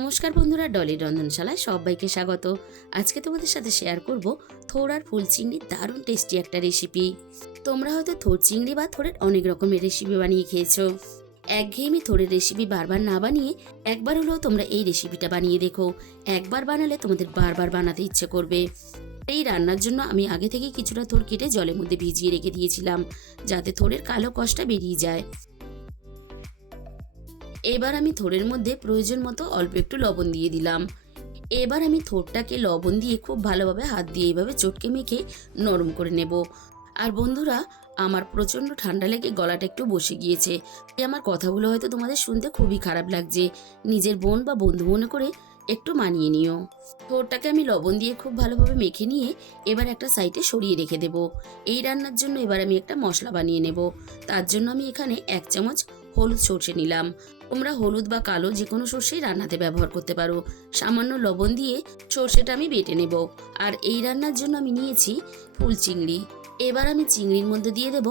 নমস্কার বন্ধুরা, ডলি রন্ধনশালায় সবাইকে স্বাগত। আজকে তোমাদের সাথে শেয়ার করব থোর আর ফুল চিংড়ির দারুণ টেস্টি একটা রেসিপি। তোমরা হয়তো থোর চিংড়ি বা থোরের অনেক রকমের রেসিপি বানিয়ে খেয়েছো। একঘেয়েমি থোরের রেসিপি বারবার না বানিয়ে একবার হলেও তোমরা এই রেসিপিটা বানিয়ে দেখো। একবার বানালে তোমাদের বারবার বানাতে ইচ্ছে করবে। এই রান্নার জন্য আমি আগে থেকে কিছুটা থোর কেটে জলের মধ্যে ভিজিয়ে রেখে দিয়েছিলাম, যাতে থোরের কালো কষটা বেরিয়ে যায়। এবার আমি থোড়ের মধ্যে প্রয়োজন মতো অল্প একটু লবণ দিয়ে দিলাম। এবার আমি থোড়টাকে লবণ দিয়ে খুব ভালোভাবে হাত দিয়ে এইভাবে চটকে মেখে নরম করে নেব। আর বন্ধুরা, আমার প্রচণ্ড ঠান্ডা লেগে গলাটা একটু বসে গিয়েছে, তাই আমার কথাগুলো হয়তো তোমাদের শুনতে খুবই খারাপ লাগছে। নিজের বোন বা বন্ধু মনে করে একটু মানিয়ে নিও। থোড়টাকে আমি লবণ দিয়ে খুব ভালোভাবে মেখে নিয়ে এবার একটা সাইডে সরিয়ে রেখে দেব। এই রান্নার জন্য এবার আমি একটা মশলা বানিয়ে নেব। তার জন্য আমি এখানে 1 চামচ হলুদ সর্ষে নিলাম। তোমরা হলুদ বা কালো যে কোনো সর্ষেই রান্নাতে ব্যবহার করতে পারো। সামান্য লবণ দিয়ে সর্ষেটা আমি বেটে নেব। আর এই রান্নার জন্য আমি নিয়েছি ফুল চিংড়ি। এবার আমি চিংড়ির মধ্যে দিয়ে দেব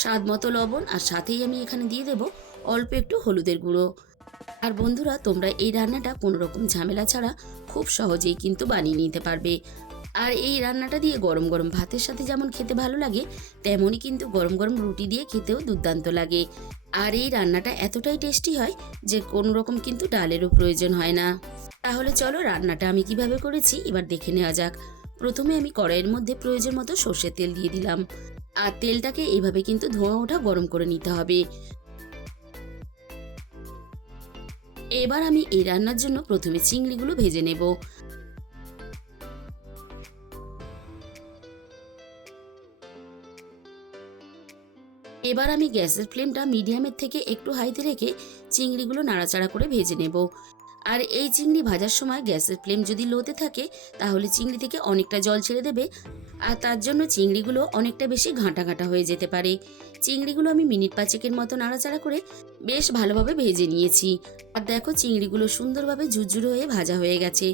স্বাদ মতো লবণ, আর সাথেই আমি এখানে দিয়ে দেব অল্প একটু হলুদের গুঁড়ো। আর বন্ধুরা, তোমরা এই রান্নাটা কোনো রকম ঝামেলা ছাড়া খুব সহজেই কিন্তু বানিয়ে নিতে পারবে। আর এই রান্নাটা দিয়ে গরম গরম ভাতের সাথে যেমন খেতে ভালো লাগে, তেমনই কিন্তু গরম গরম রুটি দিয়ে খেতেও দুর্দান্ত লাগে। আর এই রান্নাটা এতটাই টেস্টি হয় যে কোনো রকম কিন্তু ডালেরও প্রয়োজন হয় না। তাহলে চলো রান্নাটা আমি কিভাবে করেছি এবার দেখে নেওয়া যাক। প্রথমে আমি কড়াইয়ের মধ্যে প্রয়োজন মতো সর্ষের তেল দিয়ে দিলাম। আর তেলটাকে এইভাবে কিন্তু ধোঁয়া ওঠা গরম করে নিতে হবে। এবার আমি এই রান্নার জন্য প্রথমে চিংড়িগুলো ভেজে নেব। এবার আমি গ্যাসের ফ্লেমটা মিডিয়ামের থেকে একটু হাইতে রেখে চিংড়িগুলো নাড়াচাড়া করে ভেজে নেব। আর এই চিংড়ি ভাজার সময় গ্যাসের ফ্লেম যদি লোতে থাকে, তাহলে চিংড়ি থেকে অনেকটা জল ছেড়ে দেবে, আর তার জন্য চিংড়িগুলো অনেকটা বেশি ঘাঁটা ঘাঁটা হয়ে যেতে পারে। চিংড়িগুলো আমি মিনিট 5 মতো নাড়াচাড়া করে বেশ ভালোভাবে ভেজে নিয়েছি। আর দেখো, চিংড়িগুলো সুন্দরভাবে ঝুরঝুরে হয়ে ভাজা হয়ে গেছে।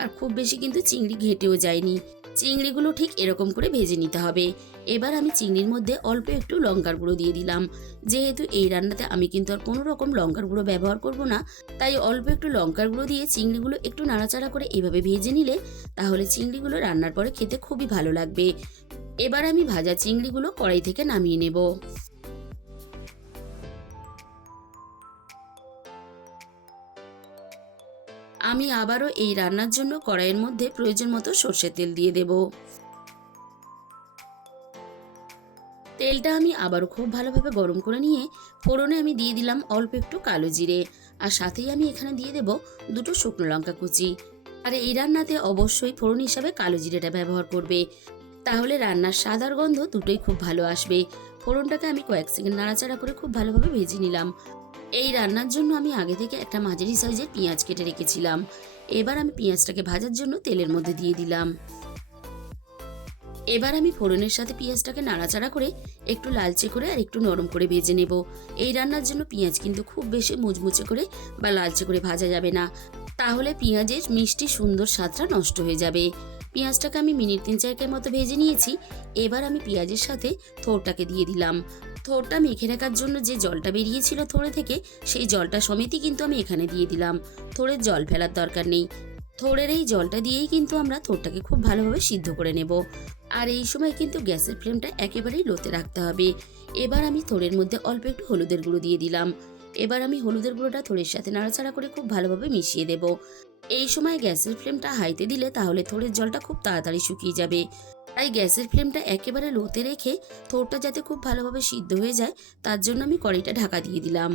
আর খুব বেশি কিন্তু চিংড়ি ঘেঁটেও যায়নি। চিংড়িগুলো ঠিক এরকম করে ভেজে নিতে হবে। এবার আমি চিংড়ির মধ্যে অল্প একটু লঙ্কার গুঁড়ো দিয়ে দিলাম। যেহেতু এই রান্নাতে আমি কিন্তু আর কোনো রকম লঙ্কার গুঁড়ো ব্যবহার করব না, তাই অল্প একটু লঙ্কার গুঁড়ো দিয়ে চিংড়িগুলো একটু নাড়াচাড়া করে এভাবে ভেজে নিলে তাহলে চিংড়িগুলো রান্নার পরে খেতে খুবই ভালো লাগবে। এবার আমি ভাজা চিংড়িগুলো কড়াই থেকে নামিয়ে নেব। আমি আবারও এই রান্নার জন্য কড়াইয়ের মধ্যে প্রয়োজন মতো সর্ষের তেল দিয়ে দেব। তেলটা আমি আবারও খুব ভালোভাবে গরম করে নিয়ে ফোড়নে আমি দিয়ে দিলাম অল্প একটু কালো জিরে, আর সাথেই আমি এখানে দিয়ে দেব দুটো শুকনো লঙ্কা কুচি। আর এই রান্নাতে অবশ্যই ফোড়ন হিসাবে কালো জিরেটা ব্যবহার করবে, তাহলে রান্নার স্বাদ আর গন্ধ দুটোই খুব ভালো আসবে। ফোড়নটাকে আমি কয়েক সেকেন্ড নাড়াচাড়া করে খুব ভালোভাবে ভেজে নিলাম। এই রান্নার জন্য আমি আগে থেকে একটা মাঝারি সাইজের পেঁয়াজ কেটে রেখেছিলাম। এবার আমি পেঁয়াজটাকে ভাজার জন্য তেলের মধ্যে দিয়ে দিলাম। এবার আমি ফোড়নের সাথে পেঁয়াজটাকে নাড়াচাড়া করে একটু লালচে করে আর একটু নরম করে ভেজে নেব। এই রান্নার জন্য পেঁয়াজ কিন্তু খুব বেশি মুচমুচে করে বা লালচে করে ভাজা যাবে না, তাহলে পেঁয়াজের মিষ্টি সুন্দর স্বাদটা নষ্ট হয়ে যাবে। পেঁয়াজটাকে আমি মিনিট 3-4 মতো ভেজে নিয়েছি। এবার আমি পেঁয়াজের সাথে থোড়টাকে দিয়ে দিলাম। থোড়টা মেখে রাখার জন্য যে জলটা বেরিয়েছিল থোড়ে থেকে, সেই জলটা সমেতই কিন্তু আমি এখানে দিয়ে দিলাম। থোড়ের জল ফেলার দরকার নেই। থোড়ের এই জলটা দিয়েই কিন্তু আমরা থোড়টাকে খুব ভালোভাবে সিদ্ধ করে নেব। আর এই সময় কিন্তু গ্যাসের ফ্লেমটা একেবারেই লোতে রাখতে হবে। এবার আমি থোড়ের মধ্যে অল্প একটু হলুদের গুঁড়ো দিয়ে দিলাম। এবার আমি হলুদের গুঁড়োটা থোড়ের সাথে নাড়াচাড়া করে খুব ভালোভাবে মিশিয়ে দেব। এই সময় গ্যাসের ফ্লেমটা হাইতে দিলে তাহলে থোড়ের জলটা খুব তাড়াতাড়ি শুকিয়ে যাবে। তাই গ্যাসের ফ্লেমটা একেবারে লোতে রেখে থোড়টা যাতে খুব ভালোভাবে সিদ্ধ হয়ে যায়, তার জন্য আমি কড়াইটা ঢাকা দিয়ে দিলাম।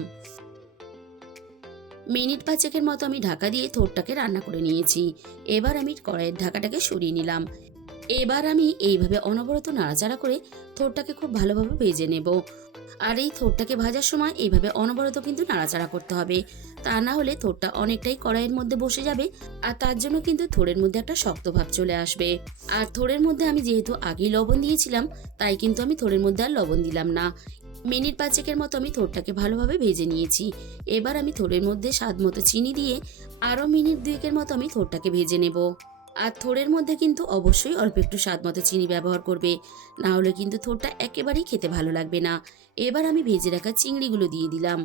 মিনিট 5 মতো আমি ঢাকা দিয়ে থোড়টাকে রান্না করে নিয়েছি। এবার আমি কড়াইয়ের ঢাকাটাকে সরিয়ে নিলাম। এবার আমি এইভাবে অনবরত নাড়াচাড়া করে থোড়টাকে খুব ভালোভাবে ভেজে নেব। আর এই থোড়টাকে ভাজার সময় এইভাবে অনবরত কিন্তু নাড়াচাড়া করতে হবে, তা না হলে থোড়টা অনেকটাই কড়াইয়ের মধ্যে বসে যাবে, আর তার জন্য কিন্তু থোড়ের মধ্যে একটা শক্ত ভাব চলে আসবে। আর থোড়ের মধ্যে আমি যেহেতু আগেই লবণ দিয়েছিলাম, তাই কিন্তু আমি থোড়ের মধ্যে আর লবণ দিলাম না। মিনিট 5 মতো আমি থোড়টাকে ভালোভাবে ভেজে নিয়েছি। এবার আমি থোড়ের মধ্যে স্বাদ মতো চিনি দিয়ে আরও মিনিট 2 মতো আমি থোড়টাকে ভেজে নেব। আর থোড়ের মধ্যে কিন্তু অবশ্যই অল্প একটু স্বাদ মতো চিনি ব্যবহার করবে, না হলে কিন্তু থোড়টা একেবারেই খেতে ভালো লাগবে না। এবার আমি ভেজে রাখা চিংড়িগুলো দিয়ে দিলাম।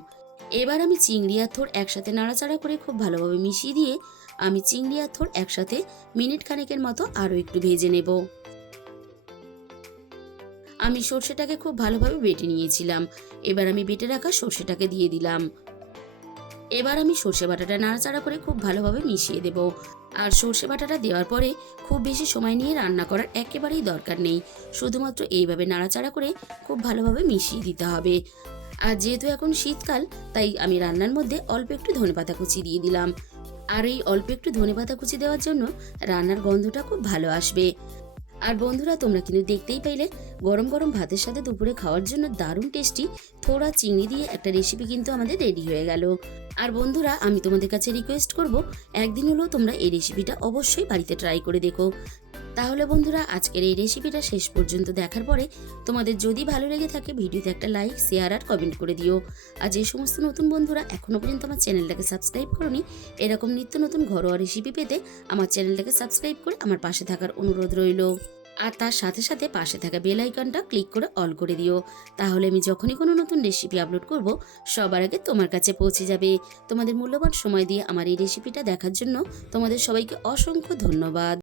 এবার আমি চিংড়ি আর থোড় একসাথে নাড়াচাড়া করে খুব ভালোভাবে মিশিয়ে দিয়ে আমি চিংড়ি আর থোড় একসাথে মিনিট খানেকের মতো আরও একটু ভেজে নেব। আমি সর্ষেটাকে খুব ভালোভাবে বেটে নিয়েছিলাম। এবার আমি বেটে রাখা সর্ষেটাকে দিয়ে দিলাম। এবার আমি সর্ষে বাটাটা নাড়াচাড়া করে খুব ভালোভাবে মিশিয়ে দেব। আর সর্ষে বাটাটা দেওয়ার পরে খুব বেশি সময় নিয়ে রান্না করার একেবারেই দরকার নেই, শুধুমাত্র এইভাবে নাড়াচাড়া করে খুব ভালোভাবে মিশিয়ে দিতে হবে। আর যেহেতু এখন শীতকাল, তাই আমি রান্নার মধ্যে অল্প একটু ধনেপাতা কুচি দিয়ে দিলাম। আর এই অল্প একটু ধনেপাতা কুচি দেওয়ার জন্য রান্নার গন্ধটা খুব ভালো আসবে। আর বন্ধুরা, তোমরা কিন্তু দেখতেই পাইলে গরম গরম ভাতের সাথে দুপুরে খাওয়ার জন্য দারুণ টেস্টি থোড়া চিংড়ি দিয়ে একটা রেসিপি কিন্তু আমাদের রেডি হয়ে গেল। আর বন্ধুরা, আমি তোমাদের কাছে রিকোয়েস্ট করব, একদিন হলেও তোমরা এই রেসিপিটা অবশ্যই বাড়িতে ট্রাই করে দেখো। তাহলে বন্ধুরা, আজকের এই রেসিপিটা শেষ পর্যন্ত দেখার পরে তোমাদের যদি ভালো লেগে থাকে ভিডিওতে একটা লাইক, শেয়ার আর কমেন্ট করে দিও। আর যে সমস্ত নতুন বন্ধুরা এখনো পর্যন্ত আমার চ্যানেলটাকে সাবস্ক্রাইব করোনি, এরকম নিত্য নতুন ঘরোয়া রেসিপি পেতে আমার চ্যানেলটাকে সাবস্ক্রাইব করে আমার পাশে থাকার অনুরোধ রইল। আর তার সাথে সাথে পাশে থাকা বেল আইকনটা ক্লিক করে অল করে দিও। তাহলে আমি যখনই কোনো নতুন রেসিপি আপলোড করব সবার আগে তোমার কাছে পৌঁছে যাবে। তোমাদের মূল্যবান সময় দিয়ে আমার এই রেসিপিটা দেখার জন্য তোমাদের সবাইকে অসংখ্য ধন্যবাদ।